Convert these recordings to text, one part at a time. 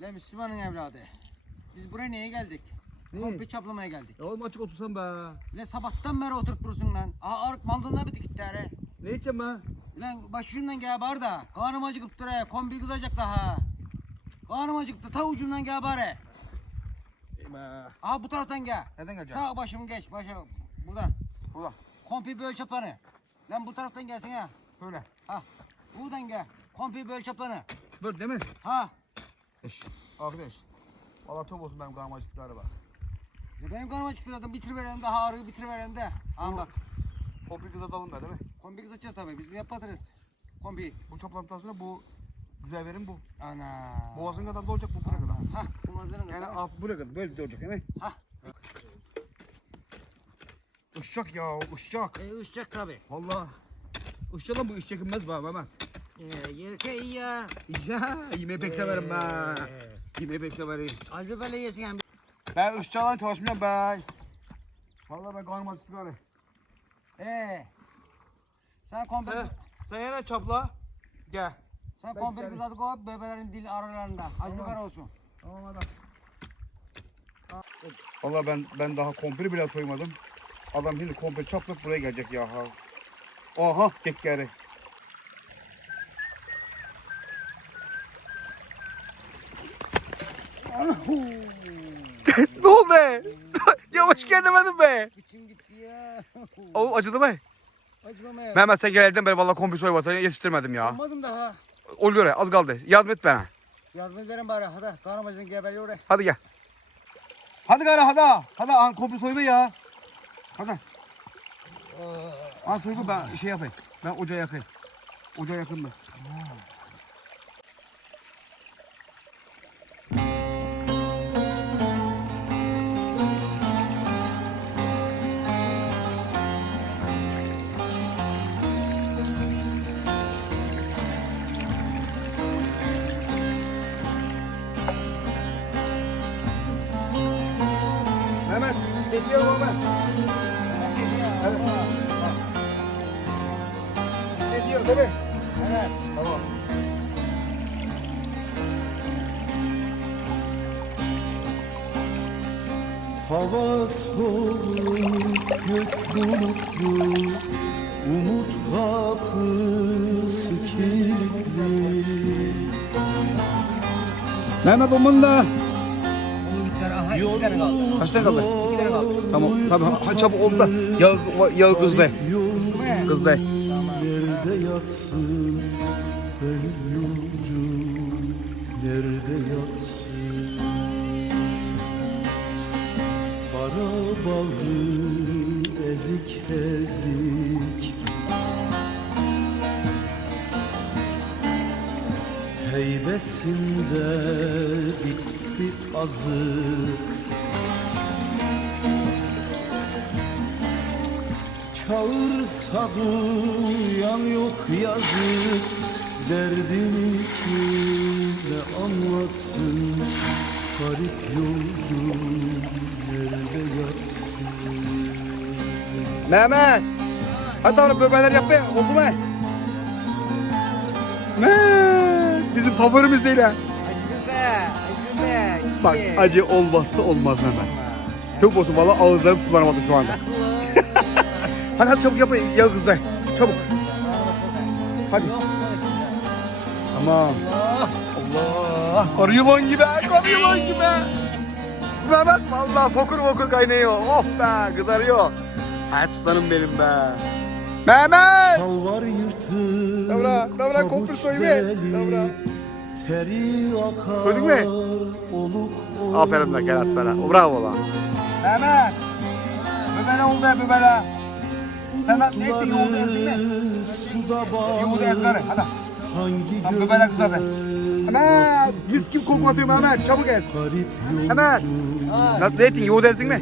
Lan Müslümanın evladı. Biz buraya neye geldik? Ne? Kompi çaplamaya geldik. Ya oğlum açık otursan be. Lan sabahtan beri oturup durursun lan. Aa arık maldığında bitti gitti hele. Ne içeceğim ben? Lan başucundan gel bari da. Karnım acıkıp duruyor. Kombi kızacak daha. Karnım acıktı. Ta ucundan gel bari. Be. Aha bu taraftan gel. Nereden geleceğim? Ta başım geç. Başa buradan. Buradan. Kompi böl çaplanı. Lan bu taraftan gelsin ha. Böyle. Ha. Buradan gel. Kompi böl çaplanı. Böyle değil mi? Ha. Eş. Arkadaş. Valla top olsun benim karnım acıktı galiba. Ya benim karnım acıktı zaten. Bitiriverelim de ağrıyı bitiriverelim de. Ha bak. Kompi kızartalım be değil mi? Kombi kızacağız tabii. Biz yaparız. Kombi. Bu toplantıdan sonra bu güzel verim bu. Ana. Boğazın kadar da olacak bu buraya kadar. Ha. Bu manzaranın Yani af buraya kadar böyle de olacak değil mi? Ha. Uçacak ya uçacak. E, uçacak tabii. Valla. Uçacak lan bu iş çekinmez be Mehmet. E. Ya yemeği pek severim ben. Ee, Yemeği pek severim. Acı böyle yesin yani. Ben uçacakla çalışmıyorum be. Valla ben karnım acıktı galiba. Ee. Sen kombi, Sen, sen yine çapla. Gel. sen ben kombi giderim. kızadı koy bebelerin dil aralarında. Acı Tamam. biber olsun. Tamam adam. Valla ben ben daha komple bile soymadım. Adam şimdi komple çaplak buraya gelecek ya. Ha. Aha tek geri. ne oldu be? Yavaş gel demedim be. İçim gitti ya. Oğlum acıdı mı? Acımama ya. Mehmet sen geldiğinden beri valla komple soymasını yetiştirmedim ya. Olmadım daha. Oluyor ya az kaldı. Yardım et bana. Yardım ederim bari. Hadi karnım acını geberiyor oraya. Hadi gel. Hadi gari hadi. Hadi an komple soyma ya. Hadi. An soyma ben şey yapayım. Ben ocağı yakayım. Ocağı yakın ben. Mehmet, çekiyor Mehmet. Evet. Çekiyor değil mi? Evet. Tamam. Hava soğuk, gök bulutlu, umut kapısı kilitli. Mehmet onun da. Tane kaldı. Tamam, tabii. Ha, çabuk oldu da. Yağ, yağ kızdı. Kızdı. Tamam. Nerede yatsın benim yolcum, nerede yatsın? Kara bağrı ezik ezik Heybesinde bitti azık Çağırsa duyan yok yazık Derdini kime anlatsın Garip yolcu nerede yatsın Mehmet. Hadi onu böbeler yap be. Oldu mu? Mehmet. Bizim favorimiz değil ha. Acı biber. Acı biber. Bak acı olmazsa olmaz Mehmet. Çok olsun valla ağızlarım sulanamadı şu anda. Hadi hadi çabuk yapın yağ kızdı. Çabuk. Hadi. Tamam. Allah. Karı yılan gibi, karı yılan gibi. Mehmet vallahi fokur fokur kaynıyor. Oh be kızarıyor. Aslanım benim be. Mehmet. Şalvar yırtık Davra, davra, kopur soyu be. Davra. Teri akar Gördün mü? oluk oluk Aferin lan Kerat sana. Bravo lan. Mehmet. Böbele oldu ya böbele. Sen ne ettin yoğurdu ezdin mi? Yoğurdu ez gari hadi. Tam böbele kızadı. gönülde Mehmet. Mis gibi koku atıyor Mehmet. Çabuk ez. Lan ne ettin yoğurdu ezdin mi?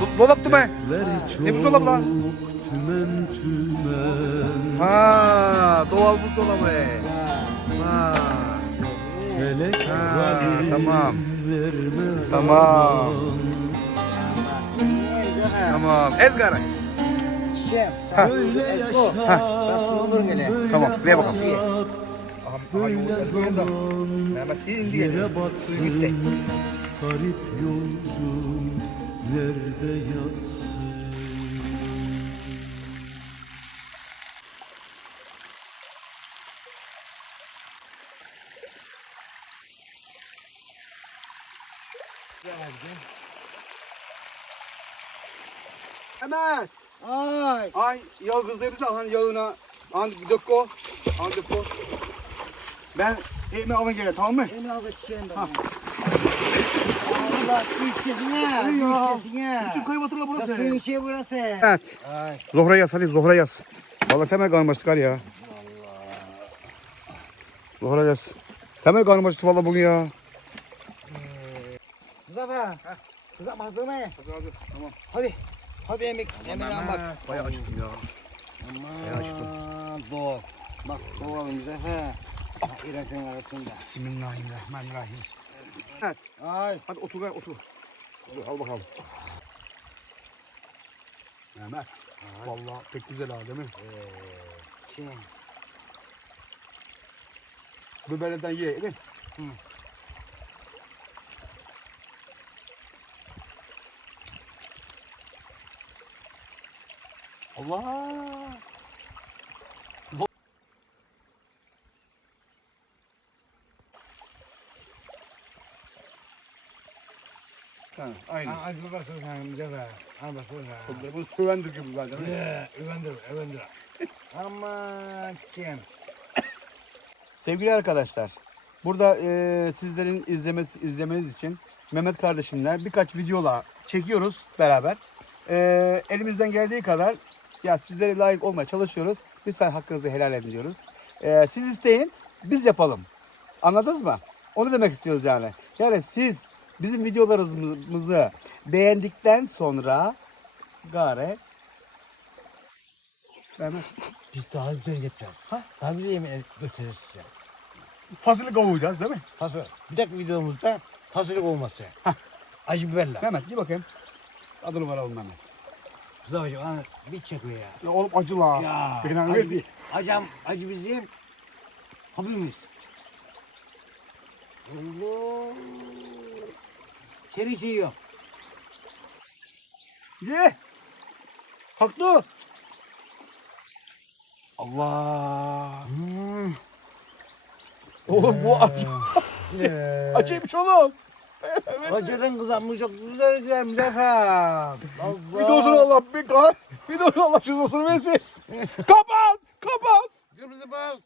Do- Dolaptı mı? Ne buzdolabı lan? Ha, doğal buzdolabı. Ha. Ha, tamam. Tamam. Tamam. Ez gari. Çiçeğim. Ha. Sen Böyle Esko. yaşa Ben sulu Tamam, buraya bakalım. Böyle zaman yere batsın Garip yolcum nerede yatsın Mehmet. Ay. Ay yağ kızdı bize hani yağına. Hani dök o. Hani dök o. Ben ekmeği alın gele tamam mı? Emre abi çiçeğim ben. Ha. Allah ya. Çiçeğine. Bütün köy batırla burası. Suyun içi burası. Evet. Ay. Zohra yaz hadi Zohra yaz. Vallahi temel kalmıştık var ya. Zohra yaz. Temel kalmıştık vallahi bugün ya. Mustafa. Kızım hazır mı? Hadi hadi tamam. Hadi. Hadi emek. Emek bak. Bayağı acıktım ya. Aman doğ. Bak doğalım bize he. İlaçın arasında. Bismillahirrahmanirrahim. Evet. Ay. Hadi otur gel otur. Dur, al bakalım. Mehmet. Vallahi pek güzel ha değil mi? Şey. Biberlerden ye değil mi? Hı. Allah. Ha, aynen. Ay babasın sen Mustafa. Al basın Bunları Bunu sövendir gibi zaten. Ya. Aman kim? Sevgili arkadaşlar, burada e, sizlerin izlemesi, izlemeniz için Mehmet kardeşimle birkaç videola çekiyoruz beraber. E, elimizden geldiği kadar ya sizlere layık olmaya çalışıyoruz. Lütfen hakkınızı helal edin diyoruz. E, siz isteyin, biz yapalım. Anladınız mı? Onu demek istiyoruz yani. Yani siz bizim videolarımızı beğendikten sonra gare Mehmet Biz daha güzel yapacağız. Ha? Daha güzel yemeği gösteririz size. fasulye kavuracağız değil mi? Fasulye. Bir dakika videomuzda fasulye olması. Acı biberle. Mehmet gir bakayım. Adını var oğlum Mehmet. Mustafa'cığım ana bir çekiyor ya. Ya oğlum acı la. Ya. Benim acı, acam, acı bizim hobimiz. Allah. Senin şey yok. Ye. Haklı. Allah. Hmm. Oğlum bu acı. Acıymış oğlum. Acıdan kızarmış çok güzel güzel Muzaffer. Allah. Bir de olsun Allah bir kal. Bir de olsun Allah şunu versin. kapat. Kapat. Kırmızı bas.